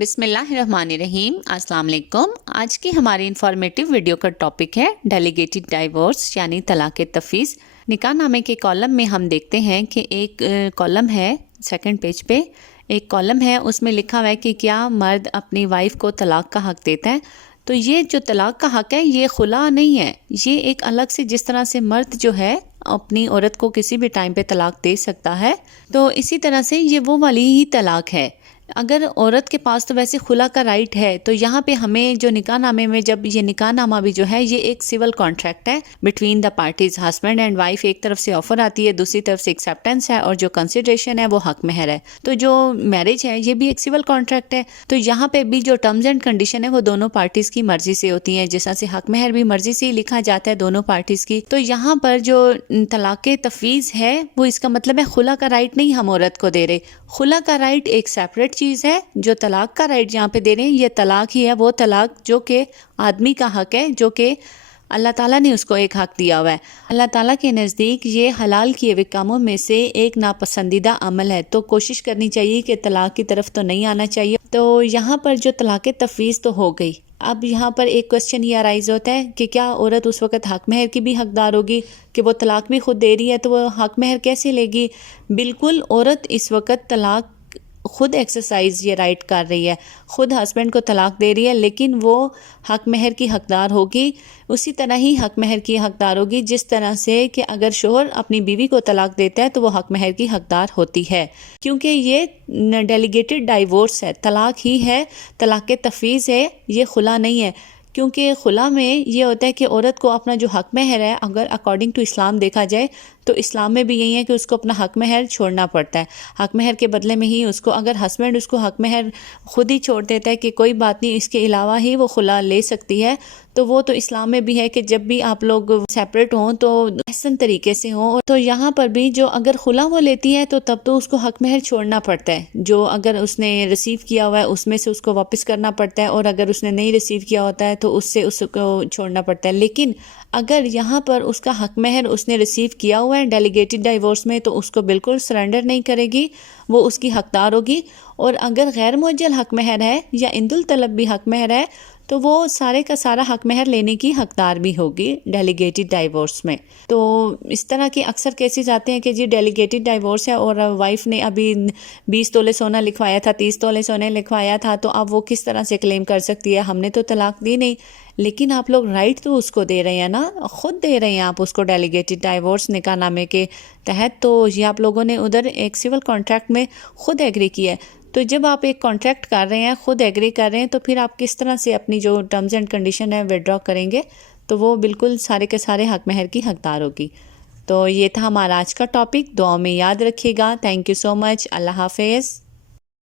بسم اللہ الرحمن الرحیم۔ السلام علیکم۔ آج کی ہماری انفارمیٹیو ویڈیو کا ٹاپک ہے ڈیلیگیٹڈ ڈائیورس یعنی طلاق تفویض۔ نکاح نامے کے کالم میں ہم دیکھتے ہیں کہ ایک کالم ہے سیکنڈ پیج پہ، ایک کالم ہے، اس میں لکھا ہوا ہے کہ کیا مرد اپنی وائف کو طلاق کا حق دیتا ہے۔ تو یہ جو طلاق کا حق ہے یہ خلا نہیں ہے، یہ ایک الگ سے جس طرح سے مرد جو ہے اپنی عورت کو کسی بھی ٹائم پہ طلاق دے سکتا ہے، تو اسی طرح سے یہ وہ والی ہی طلاق ہے۔ اگر عورت کے پاس تو ویسے خلا کا رائٹ ہے، تو یہاں پہ ہمیں جو نکاح نامے میں جب یہ نکاح نامہ بھی جو ہے یہ ایک سول کانٹریکٹ ہے between the parties, husband and wife, ایک طرف سے آفر آتی ہے، دوسری طرف سے ایکسیپٹنس ہے، اور جو کنسیڈریشن ہے وہ حق مہر ہے۔ تو جو میرج ہے یہ بھی ایک سول کانٹریکٹ ہے، تو یہاں پہ بھی جو ٹرمز اینڈ کنڈیشن ہے وہ دونوں پارٹیز کی مرضی سے ہوتی ہیں، جیسا سے حق مہر بھی مرضی سے ہی لکھا جاتا ہے دونوں پارٹیز کی۔ تو یہاں پر جو طلاق تفویض ہے وہ اس کا مطلب ہے خلا کا رائٹ نہیں ہم عورت کو دے رہے، خلا کا رائٹ ایک سیپریٹ چیز ہے۔ جو طلاق کا رائٹ یہاں پہ دے رہے ہیں یہ طلاق ہی ہے، وہ طلاق جو کہ آدمی کا حق ہے، جو کہ اللہ تعالیٰ نے اس کو ایک حق دیا ہوا ہے۔ اللہ تعالیٰ کے نزدیک یہ حلال کیے ہوئے کاموں میں سے ایک ناپسندیدہ عمل ہے، تو کوشش کرنی چاہیے کہ طلاق کی طرف تو نہیں آنا چاہیے۔ تو یہاں پر جو طلاق تفویض تو ہو گئی، اب یہاں پر ایک کوشچن یہ ارائز ہوتا ہے کہ کیا عورت اس وقت حق مہر کی بھی حقدار ہوگی کہ وہ طلاق بھی خود دے رہی ہے، تو وہ حق مہر کیسے لے گی؟ بالکل، عورت اس وقت طلاق خود ایکسرسائز یہ رائٹ کر رہی ہے، خود ہسبینڈ کو طلاق دے رہی ہے، لیکن وہ حق مہر کی حقدار ہوگی، اسی طرح ہی حق مہر کی حقدار ہوگی جس طرح سے کہ اگر شوہر اپنی بیوی کو طلاق دیتا ہے تو وہ حق مہر کی حقدار ہوتی ہے، کیونکہ یہ ڈیلیگیٹڈ ڈائیورس ہے، طلاق ہی ہے، طلاق تفویض ہے، یہ خلا نہیں ہے۔ کیونکہ خلا میں یہ ہوتا ہے کہ عورت کو اپنا جو حق مہر ہے، اگر اکارڈنگ ٹو اسلام دیکھا جائے تو اسلام میں بھی یہی ہے کہ اس کو اپنا حق مہر چھوڑنا پڑتا ہے، حق مہر کے بدلے میں ہی اس کو، اگر ہسبینڈ اس کو حق مہر خود ہی چھوڑ دیتا ہے کہ کوئی بات نہیں، اس کے علاوہ ہی وہ خلا لے سکتی ہے، تو وہ تو اسلام میں بھی ہے کہ جب بھی آپ لوگ سیپریٹ ہوں تو احسن طریقے سے ہوں۔ تو یہاں پر بھی جو اگر خلا وہ لیتی ہے تو تب تو اس کو حق مہر چھوڑنا پڑتا ہے، جو اگر اس نے ریسیو کیا ہوا ہے اس میں سے اس کو واپس کرنا پڑتا ہے، اور اگر اس نے نہیں ریسیو کیا ہوتا ہے تو اس سے اس کو چھوڑنا پڑتا ہے۔ لیکن اگر یہاں پر اس کا حق مہر اس نے ریسیو کیا ہوا ہے ڈیلیگیٹڈ ڈائیورس میں، تو اس کو بالکل سرنڈر نہیں کرے گی، وہ اس کی حقدار ہوگی۔ اور اگر غیر معجل حق مہر ہے یا عند الطلب بھی حق مہر ہے تو وہ سارے کا سارا حق مہر لینے کی حقدار بھی ہوگی ڈیلیگیٹڈ ڈائیورس میں۔ تو اس طرح کے اکثر کیسز آتے ہیں کہ جی ڈیلیگیٹڈ ڈائیورس ہے اور وائف نے ابھی 20 تولے سونا لکھوایا تھا، 30 تولے سونا لکھوایا تھا، تو اب وہ کس طرح سے کلیم کر سکتی ہے؟ ہم نے تو طلاق دی نہیں، لیکن آپ لوگ رائٹ تو اس کو دے رہے ہیں نا، خود دے رہے ہیں آپ اس کو ڈیلیگیٹڈ ڈائیورس نکاح نامے کے تحت، تو یہ آپ لوگوں نے ادھر ایک سول کانٹریکٹ میں خود ایگری کیا ہے۔ تو جب آپ ایک کانٹریکٹ کر رہے ہیں، خود ایگری کر رہے ہیں، تو پھر آپ کس طرح سے اپنی جو ٹرمز اینڈ کنڈیشن ہے وڈرا کریں گے؟ تو وہ بالکل سارے کے سارے حق مہر کی حقدار ہوگی۔ تو یہ تھا ہمارا آج کا ٹاپک، دعاؤں میں یاد رکھیے گا۔ تھینک یو سو مچ، اللہ حافظ۔